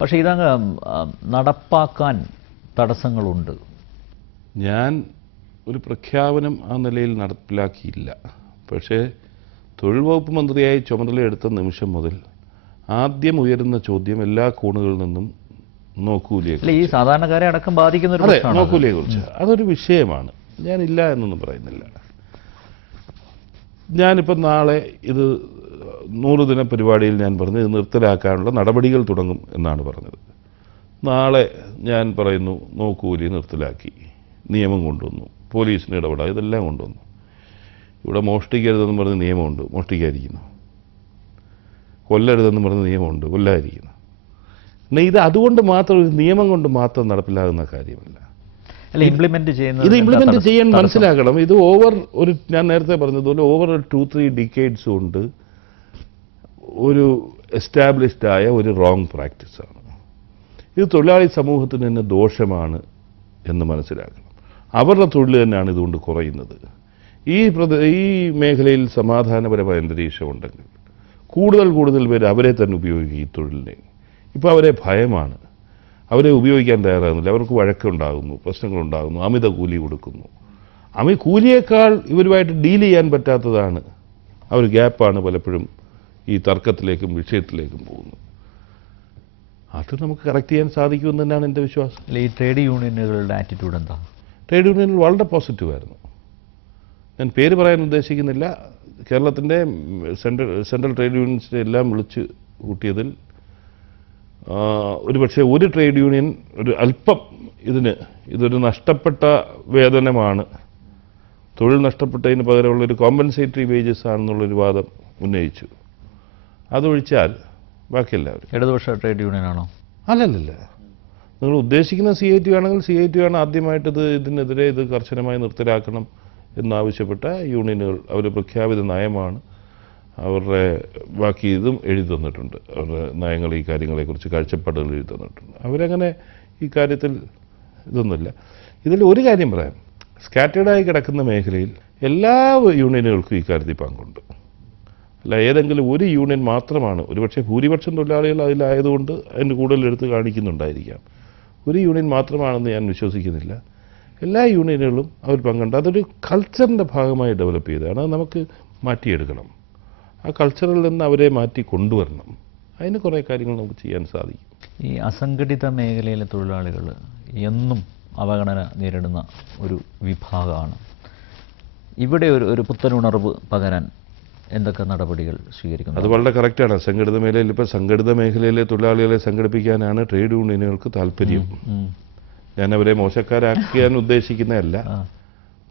പക്ഷേ ഇതങ്ങ് നടപ്പാക്കാൻ തടസ്സങ്ങളുണ്ട്. ഞാൻ ഒരു പ്രഖ്യാപനം ആ നിലയിൽ നടപ്പിലാക്കിയില്ല. പക്ഷേ തൊഴിൽ വകുപ്പ് മന്ത്രിയായി ചുമതലയെടുത്ത നിമിഷം മുതൽ ആദ്യം ഉയരുന്ന ചോദ്യം എല്ലാ കോണുകളിൽ നിന്നും നോക്കൂലിയെ, ഈ സാധാരണക്കാരെ അടക്കം ബാധിക്കുന്ന ഒരു പ്രശ്നമാണ്. നോക്കൂലിയെ കുറിച്ച് അതൊരു വിഷയമാണ്. ഞാനില്ല എന്നൊന്നും പറയുന്നില്ല. ഞാനിപ്പം നാളെ ഇത് 100 ദിന പരിപാടിയിൽ ഞാൻ പറഞ്ഞു ഇത് നിർത്തലാക്കാനുള്ള നടപടികൾ തുടങ്ങും എന്നാണ് പറഞ്ഞത്. നാളെ ഞാൻ പറയുന്നു നോക്കൂലി നിർത്തലാക്കി, നിയമം കൊണ്ടുവന്നു, പോലീസിന് ഇടപെടാം, ഇതെല്ലാം കൊണ്ടുവന്നു. ഇവിടെ മോഷ്ടിക്കരുതെന്ന് പറഞ്ഞ് നിയമമുണ്ട്, മോഷ്ടിക്കാതിരിക്കുന്നു. കൊല്ലരുതെന്ന് പറഞ്ഞ് നിയമമുണ്ട്, കൊല്ലാതിരിക്കുന്നു. എന്നാൽ ഇത് അതുകൊണ്ട് മാത്രം, ഒരു നിയമം കൊണ്ട് മാത്രം നടപ്പിലാകുന്ന കാര്യമല്ല. അല്ല, ഇംപ്ലിമെന്റ് ഇത് ഇംപ്ലിമെന്റ് ചെയ്യാൻ മനസ്സിലാക്കണം. ഇത് ഞാൻ നേരത്തെ പറഞ്ഞതുപോലെ ഓവർ 2-3 ഡിക്കേഡ്സ് കൊണ്ട് ഒരു എസ്റ്റാബ്ലിഷ്ഡ് ആയ ഒരു റോങ് പ്രാക്ടീസാണ്. ഇത് തൊഴിലാളി സമൂഹത്തിന് തന്നെ ദോഷമാണ് എന്ന് മനസ്സിലാക്കണം. അവരുടെ തൊഴിൽ തന്നെയാണ് ഇതുകൊണ്ട് കുറയുന്നത്. ഈ മേഖലയിൽ സമാധാനപരമായ അന്തരീക്ഷം ഉണ്ടെങ്കിൽ കൂടുതൽ പേര് അവരെ തന്നെ ഉപയോഗിക്കും ഈ തൊഴിലിനെ. ഇപ്പോൾ അവരെ ഭയമാണ്, അവരെ ഉപയോഗിക്കാൻ തയ്യാറാകുന്നില്ല. അവർക്ക് വഴക്കുണ്ടാകുന്നു, പ്രശ്നങ്ങളുണ്ടാകുന്നു, അമിത കൂലി കൊടുക്കുന്നു. കൂലിയേക്കാൾ ഇവരുമായിട്ട് ഡീൽ ചെയ്യാൻ പറ്റാത്തതാണ് ആ ഒരു ഗ്യാപ്പാണ് പലപ്പോഴും ഈ തർക്കത്തിലേക്കും വിഷയത്തിലേക്കും പോകുന്നത്. അത് നമുക്ക് കറക്റ്റ് ചെയ്യാൻ സാധിക്കുമെന്ന് തന്നെയാണ് എൻ്റെ വിശ്വാസം. ഈ ട്രേഡ് യൂണിയനുകളുടെ ആറ്റിറ്റ്യൂഡ് എന്താ? ട്രേഡ് യൂണിയനിൽ വളരെ പോസിറ്റീവായിരുന്നു. ഞാൻ പേര് പറയാൻ ഉദ്ദേശിക്കുന്നില്ല. കേരളത്തിൻ്റെ സെൻട്രൽ ട്രേഡ് യൂണിയൻസിനെ എല്ലാം വിളിച്ച് കൂട്ടിയതിൽ ഒരുപക്ഷെ ഒരു ട്രേഡ് യൂണിയൻ ഒരു അല്പം ഇതൊരു നഷ്ടപ്പെട്ട വേതനമാണ്, തൊഴിൽ നഷ്ടപ്പെട്ടതിന് പകരമുള്ളൊരു കോമ്പൻസേറ്ററി വേജസ് ആണെന്നുള്ളൊരു വാദം ഉന്നയിച്ചു. അതൊഴിച്ചാൽ ബാക്കിയെല്ലാവരും. ഇടതുപക്ഷ ട്രേഡ് യൂണിയനാണോ? അല്ലല്ല, നിങ്ങൾ ഉദ്ദേശിക്കുന്ന CIT ആണെങ്കിൽ CIT ആണ് ആദ്യമായിട്ട് ഇതിനെതിരെ ഇത് കർശനമായി നിർത്തലാക്കണം എന്നാവശ്യപ്പെട്ട യൂണിയനുകൾ. അവർ പ്രഖ്യാപിത നയമാണ്, അവരുടെ ബാക്കി ഇതും എഴുതി തന്നിട്ടുണ്ട്. അവരുടെ നയങ്ങൾ, ഈ കാര്യങ്ങളെക്കുറിച്ച് കാഴ്ചപ്പാടുകൾ എഴുതി തന്നിട്ടുണ്ട്. അവരങ്ങനെ ഈ കാര്യത്തിൽ ഇതൊന്നുമില്ല. ഇതിൽ ഒരു കാര്യം പറയാം, സ്കാറ്റേഡായി കിടക്കുന്ന മേഖലയിൽ എല്ലാ യൂണിയനുകൾക്കും ഈ കാര്യത്തിൽ പങ്കുണ്ട്. അല്ല ഏതെങ്കിലും ഒരു യൂണിയൻ മാത്രമാണ്, ഒരുപക്ഷെ ഭൂരിപക്ഷം തൊഴിലാളികൾ അതിലായതുകൊണ്ട് അതിൻ്റെ കൂടുതൽ എടുത്ത് കാണിക്കുന്നുണ്ടായിരിക്കാം. ഒരു യൂണിയൻ മാത്രമാണെന്ന് ഞാൻ വിശ്വസിക്കുന്നില്ല. എല്ലാ യൂണിയനുകളും അവർ പങ്കുണ്ട്. അതൊരു കൾച്ചറിൻ്റെ ഭാഗമായി ഡെവലപ്പ് ചെയ്തതാണ്. അത് നമുക്ക് മാറ്റിയെടുക്കണം. ആ കൾച്ചറിൽ നിന്ന് അവരെ മാറ്റി കൊണ്ടുവരണം. അതിന് കുറേ കാര്യങ്ങൾ നമുക്ക് ചെയ്യാൻ സാധിക്കും. ഈ അസംഘടിത മേഖലയിലെ തൊഴിലാളികൾ എന്നും അവഗണന നേരിടുന്ന ഒരു വിഭാഗമാണ്. ഇവിടെ ഒരു പുത്തനുണർവ് പകരാൻ എന്തൊക്കെ നടപടികൾ സ്വീകരിക്കുന്നു? അത് വളരെ കറക്റ്റാണ്. അസംഘടിത മേഖലയിൽ ഇപ്പോൾ സംഘടിത മേഖലയിലെ തൊഴിലാളികളെ സംഘടിപ്പിക്കാനാണ് ട്രേഡ് യൂണിയനുകൾക്ക് താല്പര്യം. ഞാൻ അവരെ മോശക്കാരാക്കാൻ ഉദ്ദേശിക്കുന്നതല്ല.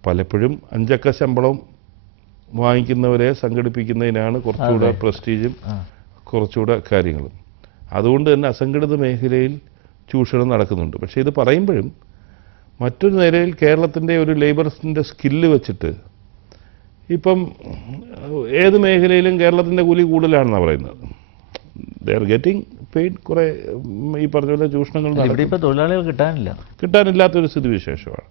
പലപ്പോഴും 5 അക്ക ശമ്പളം വാങ്ങിക്കുന്നവരെ സംഘടിപ്പിക്കുന്നതിനാണ് കുറച്ചുകൂടെ പ്രസ്റ്റീജും കുറച്ചുകൂടെ കാര്യങ്ങളും. അതുകൊണ്ട് തന്നെ അസംഘടിത മേഖലയിൽ ചൂഷണം നടക്കുന്നുണ്ട്. പക്ഷേ ഇത് പറയുമ്പോഴും മറ്റൊരു നിലയിൽ കേരളത്തിൻ്റെ ഒരു ലേബർസിൻ്റെ സ്കില്ല് വെച്ചിട്ട് ഇപ്പം ഏത് മേഖലയിലും കേരളത്തിൻ്റെ കൂലി കൂടുതലാണെന്നാണ് പറയുന്നത്. They are getting paid. കുറേ ഈ പറഞ്ഞ പോലെ ചൂഷണങ്ങൾ തൊഴിലാളികൾ കിട്ടാനില്ലാത്തൊരു സ്ഥിതിവിശേഷമാണ്.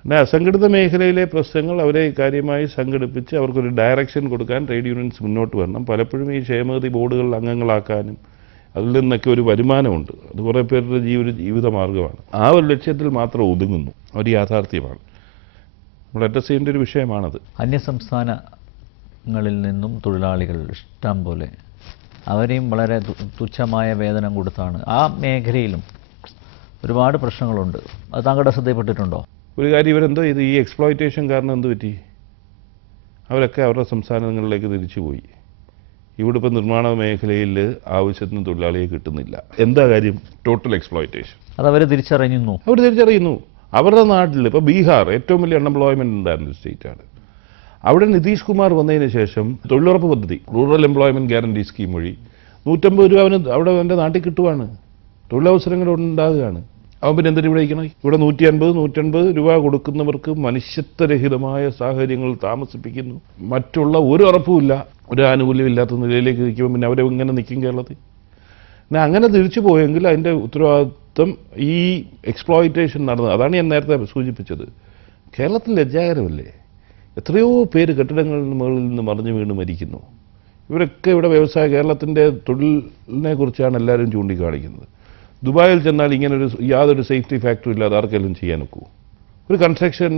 പിന്നെ അസംഘടിത മേഖലയിലെ പ്രശ്നങ്ങൾ അവരെ കാര്യമായി സംഘടിപ്പിച്ച് അവർക്കൊരു ഡയറക്ഷൻ കൊടുക്കാൻ ട്രേഡ് യൂണിയൻസ് മുന്നോട്ട് വരണം. പലപ്പോഴും ഈ ക്ഷേമനിധി ബോർഡുകളിൽ അംഗങ്ങളാക്കാനും അതിൽ നിന്നൊക്കെ ഒരു വരുമാനമുണ്ട്. അത് കുറേ പേരുടെ ഒരു ജീവിത മാർഗ്ഗമാണ്. ആ ഒരു ലക്ഷ്യത്തിൽ മാത്രം ഒതുങ്ങുന്നു. ഒരു യാഥാർത്ഥ്യമാണ്. നമ്മൾ അഡ്രസ് ചെയ്യേണ്ട ഒരു വിഷയമാണത്. അന്യസംസ്ഥാനങ്ങളിൽ നിന്നും തൊഴിലാളികൾ ഇഷ്ടം പോലെ, അവരെയും വളരെ തുച്ഛമായ വേതനം കൊടുത്താണ്. ആ മേഖലയിലും ഒരുപാട് പ്രശ്നങ്ങളുണ്ട്. അത് താങ്കളുടെ ശ്രദ്ധയിൽപ്പെട്ടിട്ടുണ്ടോ? ഒരു കാര്യം, ഇവരെന്തോ ഇത് ഈ എക്സ്പ്ലോയിറ്റേഷൻ കാരണം എന്ത് പറ്റി? അവരൊക്കെ അവരുടെ സംസ്ഥാനങ്ങളിലേക്ക് തിരിച്ചുപോയി. ഇവിടെ ഇപ്പോൾ നിർമ്മാണ മേഖലയിൽ ആവശ്യത്തിന് തൊഴിലാളിയെ കിട്ടുന്നില്ല. എന്താ കാര്യം? Total exploitation. അതവർ തിരിച്ചറിയുന്നു. അവരുടെ നാട്ടിൽ ഇപ്പോൾ ബീഹാർ ഏറ്റവും വലിയ അൺഎംപ്ലോയ്മെൻറ്റ് ഉണ്ടായിരുന്ന സ്റ്റേറ്റാണ്. അവിടെ നിതീഷ് കുമാർ വന്നതിന് ശേഷം തൊഴിലുറപ്പ് പദ്ധതി, റൂറൽ എംപ്ലോയ്മെൻറ്റ് ഗ്യാരണ്ടി സ്കീം വഴി 150 രൂപ അവന് അവിടെ എൻ്റെ നാട്ടിൽ കിട്ടുവാണ്. തൊഴിലവസരങ്ങൾ ഉണ്ടാകുകയാണ്. അവൻ പിന്നെ എന്തിനു ഇവിടെ ഇരിക്കണം? ഇവിടെ 150 രൂപ കൊടുക്കുന്നവർക്ക് മനുഷ്യത്വരഹിതമായ സാഹചര്യങ്ങൾ താമസിപ്പിക്കുന്നു. മറ്റുള്ള ഒരു ഉറപ്പുമില്ല, ഒരു ആനുകൂല്യമില്ലാത്ത നിലയിലേക്ക് നിൽക്കുമ്പോൾ പിന്നെ അവരെ ഇങ്ങനെ നിൽക്കും കേരളത്തിൽ. പിന്നെ അങ്ങനെ തിരിച്ചു പോയെങ്കിൽ അതിൻ്റെ ഉത്തരവാദിത്വം ഈ എക്സ്പ്ലോയിറ്റേഷൻ നടന്നത്. അതാണ് ഞാൻ നേരത്തെ സൂചിപ്പിച്ചത്. കേരളത്തിൽ ലജ്ജാകരമല്ലേ? എത്രയോ പേര് കെട്ടിടങ്ങളിൽ മുകളിൽ നിന്ന് മറിഞ്ഞു വീണ് മരിക്കുന്നു. ഇവരൊക്കെ ഇവിടെ കേരളത്തിൻ്റെ തൊഴിലിനെ കുറിച്ചാണ് എല്ലാവരും ചൂണ്ടിക്കാണിക്കുന്നത്. ദുബായിൽ ചെന്നാൽ ഇങ്ങനൊരു യാതൊരു സേഫ്റ്റി ഫാക്ടറും ഇല്ലാതെ ആർക്കെങ്കിലും ചെയ്യാൻ ഒക്കൂ. ഒരു കൺസ്ട്രക്ഷൻ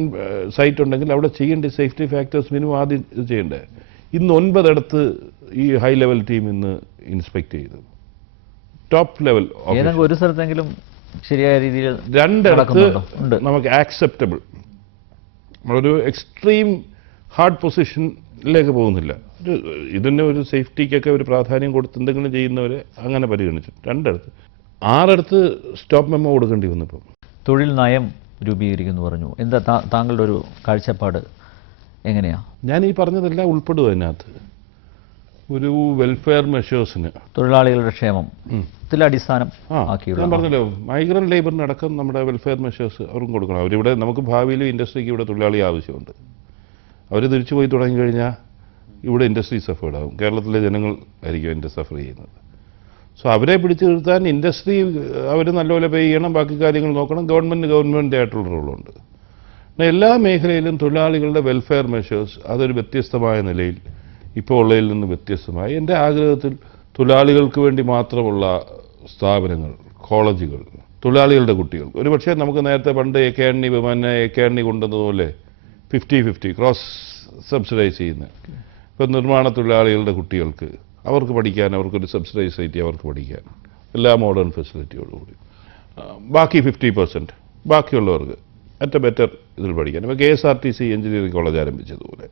സൈറ്റ് ഉണ്ടെങ്കിൽ അവിടെ ചെയ്യേണ്ട സേഫ്റ്റി ഫാക്ടേഴ്സ് മിനിമം ആദ്യം ചെയ്യേണ്ടേ. ഇന്ന് 9 ഇടത്ത് ഈ ഹൈ ലെവൽ ടീം ഇന്ന് ഇൻസ്പെക്ട് ചെയ്തു. ടോപ്പ് ലെവൽ ഏതെങ്കിലും ഒരു സ്ഥലത്തെങ്കിലും ശരിയായ രീതിയിൽ 2 ഇടത്ത് നമുക്ക് ആക്സെപ്റ്റബിൾ, ഒരു എക്സ്ട്രീം ഹാർഡ് പൊസിഷനിലേക്ക് പോകുന്നില്ല. ഇതിന് ഒരു സേഫ്റ്റിക്കൊക്കെ ഒരു പ്രാധാന്യം കൊടുത്ത് എന്തെങ്കിലും ചെയ്യുന്നവരെ അങ്ങനെ പരിഗണിച്ചു. 2 ഇടത്ത് 6 ഇടത്ത് സ്റ്റോപ്പ് മെമ്മോ കൊടുക്കേണ്ടി വന്നു. ഇപ്പം തൊഴിൽ നയം രൂപീകരിക്കുന്നു പറഞ്ഞു. എന്താ താങ്കളുടെ ഒരു കാഴ്ചപ്പാട് എങ്ങനെയാ? ഞാൻ ഈ പറഞ്ഞതെല്ലാം ഉൾപ്പെടും അതിനകത്ത്. ഒരു വെൽഫെയർ മെഷേഴ്സിന് തൊഴിലാളികളുടെ ക്ഷേമം അടിസ്ഥാനം ഞാൻ പറഞ്ഞല്ലോ, മൈഗ്രന്റ് ലേബറിനടക്കം നമ്മുടെ വെൽഫെയർ മെഷേഴ്സ് അവർക്കും കൊടുക്കണം. അവരിവിടെ നമുക്ക് ഭാവിയിൽ ഇൻഡസ്ട്രിക്ക് ഇവിടെ തൊഴിലാളി ആവശ്യമുണ്ട്. അവർ തിരിച്ചു പോയി തുടങ്ങിക്കഴിഞ്ഞാൽ ഇവിടെ ഇൻഡസ്ട്രി സഫേർഡ് ആകും. കേരളത്തിലെ ജനങ്ങൾ ആയിരിക്കും അതിൻ്റെ സഫർ ചെയ്യുന്നത്. സോ അവരെ പിടിച്ചു നിർത്താൻ ഇൻഡസ്ട്രി അവർ നല്ലപോലെ പേ ചെയ്യണം, ബാക്കി കാര്യങ്ങൾ നോക്കണം. ഗവൺമെൻറ് ആയിട്ടുള്ള റോളുണ്ട്. എല്ലാ മേഖലയിലും തൊഴിലാളികളുടെ വെൽഫെയർ മെഷേഴ്സ് അതൊരു വ്യത്യസ്തമായ നിലയിൽ ഇപ്പോൾ ഉള്ളതിൽ നിന്ന് വ്യത്യസ്തമായി എൻ്റെ ആഗ്രഹത്തിൽ തൊഴിലാളികൾക്ക് വേണ്ടി മാത്രമുള്ള സ്ഥാപനങ്ങൾ, കോളേജുകൾ, തൊഴിലാളികളുടെ കുട്ടികൾ. ഒരുപക്ഷെ നമുക്ക് നേരത്തെ പണ്ട് എ.കെ. ആന്റണി കൊണ്ടുവന്നതുപോലെ 50-50 ക്രോസ് സബ്സിഡൈസ് ചെയ്യുന്നത്. ഇപ്പം നിർമ്മാണ തൊഴിലാളികളുടെ കുട്ടികൾക്ക് അവർക്ക് പഠിക്കാൻ അവർക്കൊരു സബ്സിഡൈസ് റേറ്റ് അവർക്ക് പഠിക്കാൻ എല്ലാ മോഡേൺ ഫെസിലിറ്റിയോടുകൂടി. ബാക്കി 50% ബാക്കിയുള്ളവർക്ക് അറ്റ് എ ബെറ്റർ ഇതിൽ പഠിക്കാൻ. ഇപ്പോൾ KSRTC എഞ്ചിനീയറിംഗ് കോളേജ് ആരംഭിച്ചതുപോലെ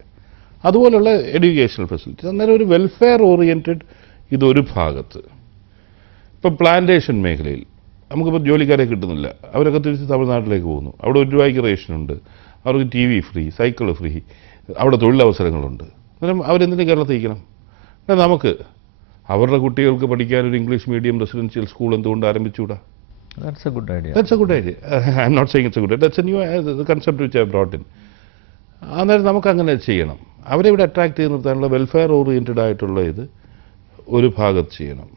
അതുപോലുള്ള എഡ്യൂക്കേഷണൽ ഫെസിലിറ്റീസ്. അന്നേരം ഒരു വെൽഫെയർ ഓറിയൻറ്റഡ് ഇതൊരു ഭാഗത്ത്. ഇപ്പം പ്ലാന്റേഷൻ മേഖലയിൽ നമുക്കിപ്പോൾ ജോലിക്കാരെ കിട്ടുന്നില്ല. അവരൊക്കെ തിരിച്ച് തമിഴ്നാട്ടിലേക്ക് പോകുന്നു. അവിടെ ₹1 റേഷനുണ്ട്, അവർക്ക് TV ഫ്രീ, സൈക്കിൾ ഫ്രീ, അവിടെ തൊഴിലവസരങ്ങളുണ്ട്. അന്നേരം അവരെന്തിനും കേരളത്തിൽ ഇരിക്കണം? നമുക്ക് അവരുടെ കുട്ടികൾക്ക് പഠിക്കാൻ ഒരു ഇംഗ്ലീഷ് മീഡിയം റെസിഡൻഷ്യൽ സ്കൂൾ എന്തുകൊണ്ട് ആരംഭിച്ചുകൂടാ? That's a good idea. That's a good idea. I'm not saying it's a good idea. That's a new concept which I brought in. അന്നേരം നമുക്കങ്ങനെ ചെയ്യണം. അവരെ ഇവിടെ അട്രാക്ട് ചെയ്ത് നിർത്താനുള്ള വെൽഫെയർ ഓറിയൻറ്റഡ് ആയിട്ടുള്ള ഇത് ഒരു ഭാഗത്ത് ചെയ്യണം.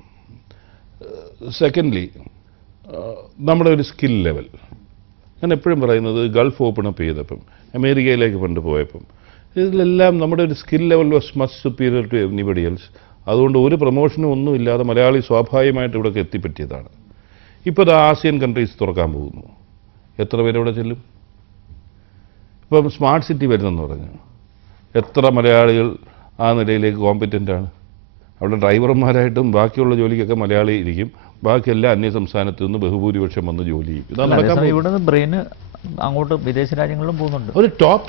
സെക്കൻഡ്ലി നമ്മുടെ ഒരു സ്കിൽ ലെവൽ. ഞാൻ എപ്പോഴും പറയുന്നത് ഗൾഫ് ഓപ്പൺ അപ്പ് ചെയ്തപ്പം, അമേരിക്കയിലേക്ക് പണ്ട് പോയപ്പം, ഇതിലെല്ലാം നമ്മുടെ ഒരു skill level was much superior to anybody else. അതുകൊണ്ട് ഒരു പ്രൊമോഷനും ഒന്നും ഇല്ലാതെ മലയാളി സ്വാഭാവികമായിട്ട് ഇവിടേക്ക് എത്തിപ്പറ്റിയതാണ്. ഇപ്പോൾ ഇത് ആസിയൻ കൺട്രീസ് തുറക്കാൻ പോകുന്നു. എത്ര പേര് ഇവിടെ ചെല്ലും? ഇപ്പം സ്മാർട്ട് സിറ്റി വരുന്നെന്ന് പറഞ്ഞു. എത്ര മലയാളികൾ ആ നിലയിലേക്ക് കോമ്പറ്റൻ്റാണ്? അവിടെ ഡ്രൈവർമാരായിട്ടും ബാക്കിയുള്ള ജോലിക്കൊക്കെ മലയാളി ഇരിക്കും. ബാക്കിയെല്ലാം അന്യ സംസ്ഥാനത്ത് നിന്ന് ബഹുഭൂരിപക്ഷം വന്ന് ജോലി ചെയ്യും. ഇതാണ് ഇവിടെ ബ്രെയിന് അങ്ങോട്ട് വിദേശ രാജ്യങ്ങളിലും പോകുന്നുണ്ട്. ഒരു ടോപ്പ്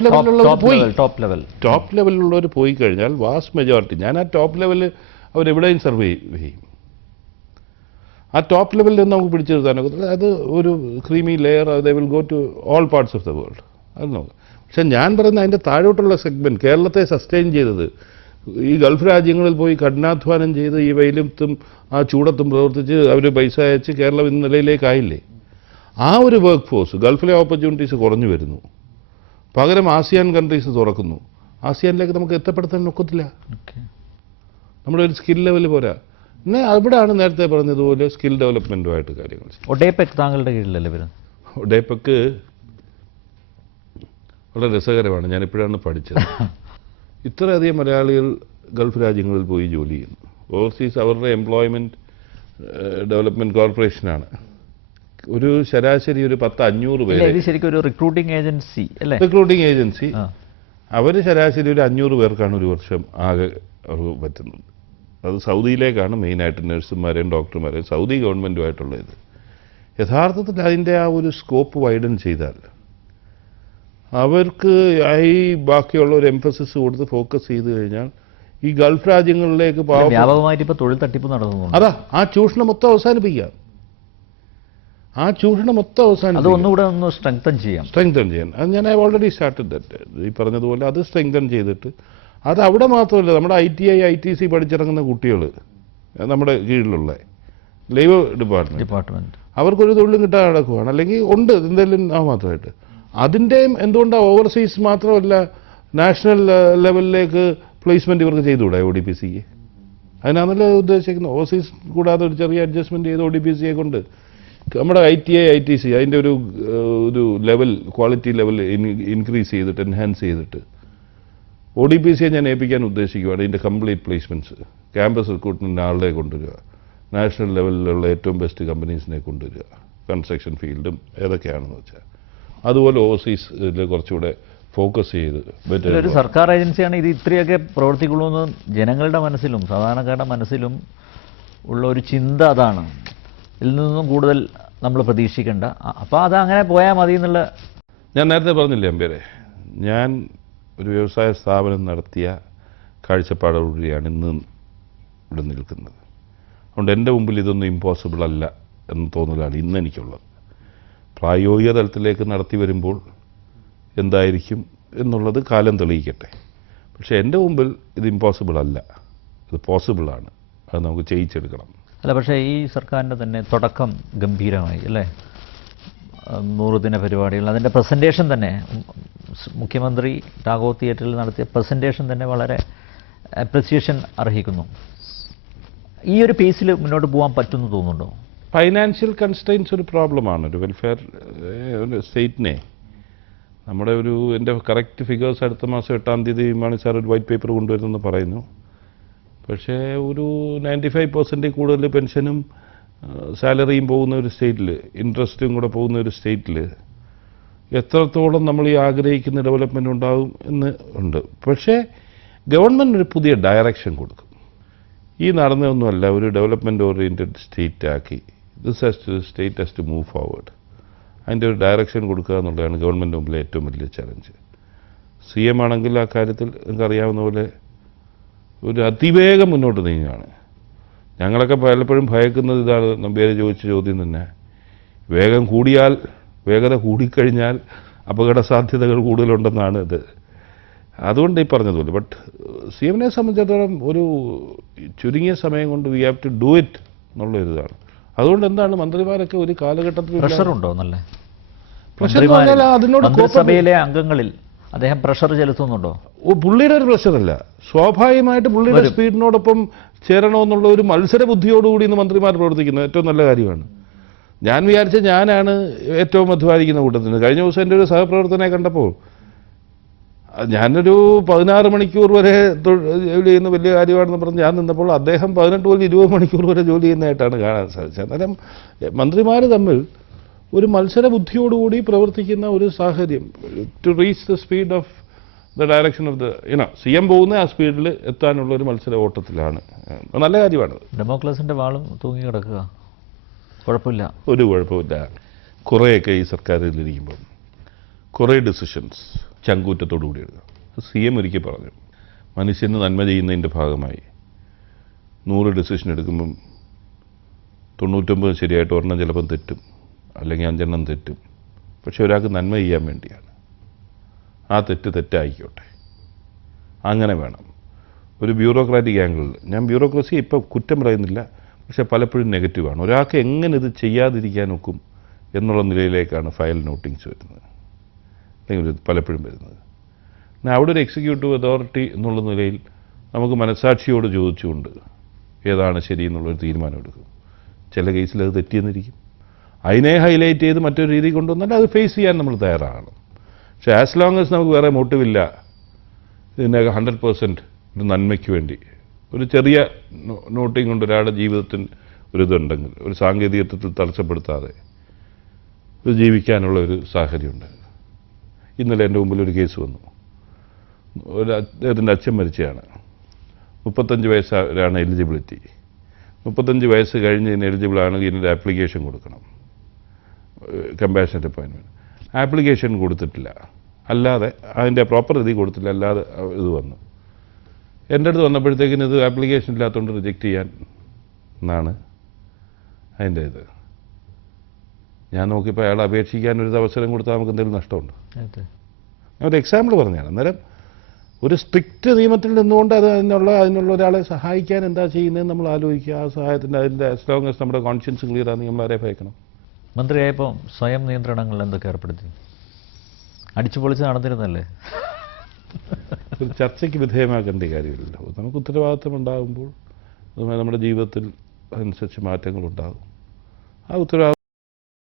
ലെവലിലുള്ളവർ പോയി കഴിഞ്ഞാൽ വാസ്റ്റ് മെജോറിറ്റി, ഞാൻ ആ ടോപ്പ് ലെവലിൽ അവരെവിടെയും സർവേ ചെയ്യും. ആ ടോപ്പ് ലെവലിൽ നിന്ന് നമുക്ക് പിടിച്ചു നിർത്താനൊക്കെ അത് ഒരു creamy layer, they will go to all parts of the world. അത് നോക്കാം. പക്ഷെ ഞാൻ പറയുന്ന അതിൻ്റെ താഴോട്ടുള്ള സെഗ്മെൻറ്റ് കേരളത്തെ സസ്റ്റെയിൻ ചെയ്തത് ഈ ഗൾഫ് രാജ്യങ്ങളിൽ പോയി കഠിനാധ്വാനം ചെയ്ത് ഈ വെയിലത്തും ആ ചൂടത്തും പ്രവർത്തിച്ച് അവർ പൈസ അയച്ച് കേരളം ഇന്ന നിലയിലേക്കായില്ലേ? ആ ഒരു വർക്ക് ഫോഴ്സ് ഗൾഫിലെ ഓപ്പർച്യൂണിറ്റീസ് കുറഞ്ഞു വരുന്നു. പകരം ആസിയാൻ കൺട്രീസ് തുറക്കുന്നു. ആസിയാനിലേക്ക് നമുക്ക് എത്തപ്പെടുത്താൻ ഒക്കത്തില്ല. നമ്മുടെ ഒരു സ്കിൽ ലെവൽ പോരാ. പിന്നെ അവിടെയാണ് നേരത്തെ പറഞ്ഞതുപോലെ സ്കിൽ ഡെവലപ്മെൻറ്റുമായിട്ട് കാര്യങ്ങൾ. ഒഡേപെക് താങ്കളുടെ കീഴിലല്ലേ വരുന്നത്? ഒഡേപെക് വളരെ രസകരമാണ്. ഞാനിപ്പോഴാണ് പഠിച്ചത്. ഇത്രയധികം മലയാളികൾ ഗൾഫ് രാജ്യങ്ങളിൽ പോയി ജോലി ചെയ്യുന്നു. ഓവർസീസ് അവരുടെ എംപ്ലോയ്മെൻറ്റ് ഡെവലപ്മെൻറ്റ് കോർപ്പറേഷനാണ്. ഒരു ശരാശരി ഒരു 10-500 പേര്. ശരിക്കും ഒരു റിക്രൂട്ടിംഗ് ഏജൻസി അല്ലേ? Recruiting agency. അവർ ശരാശരി ഒരു 500 പേർക്കാണ് ഒരു വർഷം ആകെ പറ്റുന്നത്. അത് സൗദിയിലേക്കാണ് മെയിനായിട്ട് നഴ്സുമാരെയും ഡോക്ടർമാരെയും സൗദി ഗവൺമെൻറ്റുമായിട്ടുള്ള ഇത്. യഥാർത്ഥത്തിൽ അതിൻ്റെ ആ ഒരു സ്കോപ്പ് വൈഡൻ ചെയ്താൽ അവർക്ക് ഈ ബാക്കിയുള്ള ഒരു എംഫസിസ് കൊടുത്ത് ഫോക്കസ് ചെയ്ത് കഴിഞ്ഞാൽ ഈ ഗൾഫ് രാജ്യങ്ങളിലേക്ക് വ്യാപകമായിട്ട് ഇപ്പോൾ തൊഴിൽ തട്ടിപ്പ് നടത്തുന്നു. അതാ ആ ചൂഷണം മൊത്തം അവസാനിപ്പിക്കാം. അതൊന്നുകൂടെ ഒന്ന് സ്ട്രെങ്തൻ ചെയ്യാൻ. അത് ഞാൻ ഓൾറെഡി സ്റ്റാർട്ടഡ് ദാറ്റ്. ഈ പറഞ്ഞതുപോലെ അത് സ്ട്രെങ്തൻ ചെയ്തിട്ട് അത് അവിടെ മാത്രമല്ല, നമ്മുടെ ITI ITC പഠിച്ചിറങ്ങുന്ന കുട്ടികൾ നമ്മുടെ കീഴിലുള്ള ലേബർ ഡിപ്പാർട്ട്മെൻറ്റ് അവർക്കൊരു തൊഴിലും കിട്ടാൻ നടക്കുവാണ്. അല്ലെങ്കിൽ ഉണ്ട് എന്തെങ്കിലും മാത്രമായിട്ട്. അതിൻ്റെയും എന്തുകൊണ്ടാണ് ഓവർസീസ് മാത്രമല്ല നാഷണൽ ലെവലിലേക്ക് പ്ലേസ്മെൻറ്റ് ഇവർക്ക് ചെയ്തുകൂടെ ODPCക്ക്? അതിനാണല്ലോ ഉദ്ദേശിക്കുന്നത്. ഓവർസീസ് കൂടാതെ ഒരു ചെറിയ അഡ്ജസ്റ്റ്മെൻറ്റ് ചെയ്ത് ODPCയെ കൊണ്ട് നമ്മുടെ ITI ITC അതിൻ്റെ ഒരു ലെവൽ, ക്വാളിറ്റി ലെവൽ ഇൻക്രീസ് ചെയ്തിട്ട് എൻഹാൻസ് ചെയ്തിട്ട് ODPCയെ ഞാൻ ഏൽപ്പിക്കാൻ ഉദ്ദേശിക്കുകയാണ്. ഇതിൻ്റെ കംപ്ലീറ്റ് പ്ലേസ്മെൻറ്റ്സ് ക്യാമ്പസ് റിക്രൂട്ട്മെൻറ്റിന് ആളുടെ കൊണ്ടുവരിക, നാഷണൽ ലെവലിലുള്ള ഏറ്റവും ബെസ്റ്റ് കമ്പനീസിനെ കൊണ്ടുവരിക, കൺസ്ട്രക്ഷൻ ഫീൽഡും ഏതൊക്കെയാണെന്ന് വെച്ചാൽ. അതുപോലെ ഓവർസീസിൽ കുറച്ചുകൂടെ ഫോക്കസ് ചെയ്ത് ഒരു സർക്കാർ ഏജൻസിയാണ് ഇത് ഇത്രയൊക്കെ പ്രവർത്തിക്കുള്ളൂ എന്ന് ജനങ്ങളുടെ മനസ്സിലും സാധാരണക്കാരുടെ മനസ്സിലും ഉള്ള ഒരു ചിന്ത അതാണ്. ഇതിൽ നിന്നും കൂടുതൽ നമ്മൾ പ്രതീക്ഷിക്കേണ്ട. അപ്പോൾ അത് അങ്ങനെ പോയാൽ മതി എന്നുള്ള. ഞാൻ നേരത്തെ പറഞ്ഞില്ലേ അമ്പേരെ, ഞാൻ ഒരു വ്യവസായ സ്ഥാപനം നടത്തിയ കാഴ്ചപ്പാടോടുകൂടിയാണ് ഇന്ന് ഇവിടെ നിൽക്കുന്നത്. അതുകൊണ്ട് എൻ്റെ മുമ്പിൽ ഇതൊന്നും ഇമ്പോസിബിൾ അല്ല എന്ന് തോന്നലാണ് ഇന്ന് എനിക്കുള്ളത്. പ്രായോഗിക തലത്തിലേക്ക് നടത്തി വരുമ്പോൾ എന്തായിരിക്കും എന്നുള്ളത് കാലം തെളിയിക്കട്ടെ. പക്ഷേ എൻ്റെ മുമ്പിൽ ഇത് ഇമ്പോസിബിൾ അല്ല, ഇത് പോസിബിളാണ്. അത് നമുക്ക് ചെയ്യിച്ചെടുക്കണം. അല്ല, പക്ഷേ ഈ സർക്കാരിൻ്റെ തന്നെ തുടക്കം ഗംഭീരമായി അല്ലേ? 100 ദിന പരിപാടികൾ, അതിൻ്റെ പ്രസൻറ്റേഷൻ തന്നെ മുഖ്യമന്ത്രി ടാഗോർ തിയേറ്ററിൽ നടത്തിയ പ്രസൻറ്റേഷൻ തന്നെ വളരെ അപ്രിസിയേഷൻ അർഹിക്കുന്നു. ഈ ഒരു പേസിൽ മുന്നോട്ട് പോകാൻ പറ്റുമെന്ന് തോന്നുന്നുണ്ടോ? ഫൈനാൻഷ്യൽ കൺസ്ട്രെയിൻസ് ഒരു പ്രോബ്ലമാണ് ഒരു വെൽഫെയർ ഒരു സ്റ്റേറ്റിനെ. നമ്മുടെ എൻ്റെ കറക്റ്റ് ഫിഗേഴ്സ് അടുത്ത മാസം 8-ാം തീയതി മാണി സാർ ഒരു വൈറ്റ് പേപ്പർ കൊണ്ടുവരുമെന്ന് പറയുന്നു. പക്ഷേ ഒരു 95% കൂടുതൽ പെൻഷനും സാലറിയും പോകുന്ന ഒരു സ്റ്റേറ്റിൽ, ഇൻട്രസ്റ്റും കൂടെ പോകുന്ന ഒരു സ്റ്റേറ്റിൽ എത്രത്തോളം നമ്മൾ ഈ ആഗ്രഹിക്കുന്ന ഡെവലപ്മെൻറ്റ് ഉണ്ടാകും എന്ന് ഉണ്ട്. പക്ഷേ ഗവൺമെൻറ് ഒരു പുതിയ ഡയറക്ഷൻ കൊടുക്കും. ഈ നടന്നതൊന്നുമല്ല ഒരു ഡെവലപ്മെൻറ്റ് ഓറിയൻറ്റഡ് സ്റ്റേറ്റ് ആക്കി. State has to move forward. അതിൻ്റെ ഒരു ഡയറക്ഷൻ കൊടുക്കുക എന്നുള്ളതാണ് ഗവൺമെൻറ് മുമ്പിലെ ഏറ്റവും വലിയ ചലഞ്ച്. CM ആണെങ്കിൽ ആ കാര്യത്തിൽ നിങ്ങൾക്കറിയാവുന്ന പോലെ ഒരു അതിവേഗം മുന്നോട്ട് നീങ്ങുകയാണ്. ഞങ്ങളൊക്കെ പലപ്പോഴും ഭയക്കുന്നത് ഇതാണ്, നമ്പ്യാർ ചോദിച്ച ചോദ്യം തന്നെ. വേഗത കൂടിക്കഴിഞ്ഞാൽ അപകട സാധ്യതകൾ കൂടുതലുണ്ടെന്നാണ് ഇത്. അതുകൊണ്ട് ഈ പറഞ്ഞതുപോലെ. ബട്ട് CMനെ സംബന്ധിച്ചിടത്തോളം ഒരു ചുരുങ്ങിയ സമയം കൊണ്ട് we have to do it എന്നുള്ളൊരിതാണ്. അതുകൊണ്ട് എന്താണ് മന്ത്രിമാരൊക്കെ ഒരു കാലഘട്ടത്തിൽ പ്രഷറുണ്ടോ? നല്ല അതിനോട് മന്ത്രിസഭയിലെ അംഗങ്ങളിൽ അദ്ദേഹം പ്രഷർ ചെലുത്തുന്നുണ്ടോ? പുള്ളിയുടെ ഒരു പ്രഷറല്ല, സ്വാഭാവികമായിട്ട് പുള്ളിയുടെ സ്പീഡിനോടൊപ്പം ചേരണമെന്നുള്ള ഒരു മത്സര ബുദ്ധിയോടുകൂടി ഇന്ന് മന്ത്രിമാർ പ്രവർത്തിക്കുന്നത് ഏറ്റവും നല്ല കാര്യമാണ്. ഞാൻ വിചാരിച്ച ഞാനാണ് ഏറ്റവും അധ്വാനിക്കുന്ന കൂട്ടത്തിന്. കഴിഞ്ഞ ദിവസം എൻ്റെ ഒരു സഹപ്രവർത്തകനെ കണ്ടപ്പോൾ ഞാനൊരു 16 മണിക്കൂർ വരെ ജോലി ചെയ്യുന്ന വലിയ കാര്യമാണെന്ന് പറഞ്ഞ് ഞാൻ നിന്നപ്പോൾ അദ്ദേഹം 18 മുതൽ 20 മണിക്കൂർ വരെ ജോലി ചെയ്യുന്നതായിട്ടാണ് കാണാൻ സാധിച്ചത്. അന്നേരം മന്ത്രിമാർ തമ്മിൽ ഒരു മത്സര ബുദ്ധിയോടുകൂടി പ്രവർത്തിക്കുന്ന ഒരു സാഹചര്യം, to reach the speed of the direction of the CM പോകുന്ന ആ സ്പീഡിൽ എത്താനുള്ള ഒരു മത്സര ഓട്ടത്തിലാണ്. നല്ല കാര്യമാണ്. ഡെമോക്രസിൻ്റെ വാളും തൂങ്ങി കിടക്കുക, കുഴപ്പമില്ല, ഒരു കുഴപ്പമില്ല. കുറേയൊക്കെ ഈ സർക്കാരിലിരിക്കുമ്പം കുറേ ഡിസിഷൻസ് ചങ്കൂറ്റത്തോടു കൂടി എടുക്കുക. CM ഒരിക്കൽ പറഞ്ഞു, മനുഷ്യന് നന്മ ചെയ്യുന്നതിൻ്റെ ഭാഗമായി 100 ഡിസിഷൻ എടുക്കുമ്പം 99 ശരിയായിട്ട് ഒരെണ്ണം ചിലപ്പം തെറ്റും, അല്ലെങ്കിൽ 5 എണ്ണം തെറ്റും. പക്ഷെ ഒരാൾക്ക് നന്മ ചെയ്യാൻ വേണ്ടിയാണ്. ആ തെറ്റായിക്കോട്ടെ, അങ്ങനെ വേണം. ഒരു ബ്യൂറോക്രാറ്റിക് ആംഗിളിൽ ഞാൻ ബ്യൂറോക്രസി ഇപ്പോൾ കുറ്റം പറയുന്നില്ല, പക്ഷെ പലപ്പോഴും നെഗറ്റീവാണ്. ഒരാൾക്ക് എങ്ങനെ ഇത് ചെയ്യാതിരിക്കാൻ ഒക്കും എന്നുള്ള നിലയിലേക്കാണ് ഫയൽ നോട്ടിങ്സ് വരുന്നത്, അല്ലെങ്കിൽ പലപ്പോഴും വരുന്നത്. അവിടെ ഒരു എക്സിക്യൂട്ടീവ് അതോറിറ്റി എന്നുള്ള നിലയിൽ നമുക്ക് മനസാക്ഷിയോട് ചോദിച്ചുകൊണ്ട് ഏതാണ് ശരി എന്നുള്ളൊരു തീരുമാനം എടുക്കും. ചില കേസിൽ അത് തെറ്റിയെന്നിരിക്കും. അതിനെ ഹൈലൈറ്റ് ചെയ്ത് മറ്റൊരു രീതി കൊണ്ടുവന്നാൽ അത് ഫേസ് ചെയ്യാൻ നമ്മൾ തയ്യാറാണ്. പക്ഷേ ആസ് ലോങ് ആസ് നമുക്ക് വേറെ മോട്ടീവില്ല, ഇതിൻ്റെ 100% ഒരു നന്മയ്ക്ക് വേണ്ടി ഒരു ചെറിയ നോട്ടിങ് കൊണ്ട് ഒരാളുടെ ജീവിതത്തിന് ഒരിതുണ്ടെങ്കിൽ, ഒരു സാങ്കേതികത്വത്തിൽ തടസ്സപ്പെടുത്താതെ ഇത് ജീവിക്കാനുള്ള ഒരു സാഹചര്യമുണ്ട്. ഇന്നലെ എൻ്റെ മുമ്പിൽ ഒരു കേസ് വന്നു. അദ്ദേഹത്തിൻ്റെ അച്ഛൻ മരിച്ചതാണ്. 35 വയസ്സാണ് എലിജിബിലിറ്റി. 35 വയസ്സ് കഴിഞ്ഞ് ഇതിന് എലിജിബിൾ ആണെങ്കിൽ ഇതിൻ്റെ ആപ്ലിക്കേഷൻ കൊടുക്കണം, കമ്പാഷനറ്റ് അപ്പോയിൻമെൻറ്റ്. ആപ്ലിക്കേഷൻ കൊടുത്തിട്ടില്ല, അല്ലാതെ അതിൻ്റെ പ്രോപ്പർ രീതി കൊടുത്തില്ല, അല്ലാതെ ഇത് വന്നു. എൻ്റെ അടുത്ത് വന്നപ്പോഴത്തേക്കിന് ഇത് ആപ്ലിക്കേഷൻ ഇല്ലാത്തതുകൊണ്ട് റിജക്റ്റ് ചെയ്യാൻ എന്നാണ് അതിൻ്റെ ഇത്. ഞാൻ നോക്കിയപ്പോൾ അയാൾ അപേക്ഷിക്കാൻ ഒരു അവസരം കൊടുത്താൽ നമുക്ക് എന്തെങ്കിലും നഷ്ടമുണ്ട്. ഞാൻ ഒരു എക്സാമ്പിൾ പറഞ്ഞതാണ്. അന്നേരം ഒരു സ്ട്രിക്റ്റ് നിയമത്തിൽ നിന്നുകൊണ്ട് അതിനുള്ള ഒരാളെ സഹായിക്കാൻ എന്താ ചെയ്യുന്നതെന്ന് നമ്മൾ ആലോചിക്കുക. ആ സഹായത്തിൻ്റെ അതിൻ്റെ ആസ് ലോങ് ആസ് നമ്മുടെ കോൺഷ്യൻസ് ക്ലിയർ ആണെങ്കിൽ നമ്മൾ ആരെ ഭയക്കണം. മന്ത്രിയായപ്പോൾ സ്വയം നിയന്ത്രണങ്ങൾ എന്തൊക്കെ ഏർപ്പെടുത്തി? അടിച്ചു പൊളിച്ച് നടന്നിരുന്നല്ലേ? ഒരു ചർച്ചയ്ക്ക് വിധേയമാക്കേണ്ട കാര്യമില്ലല്ലോ. നമുക്ക് ഉത്തരവാദിത്വം ഉണ്ടാകുമ്പോൾ നമ്മുടെ ജീവിതത്തിൽ അതനുസരിച്ച് മാറ്റങ്ങളുണ്ടാകും. ആ ഉത്തരവാദിത്വം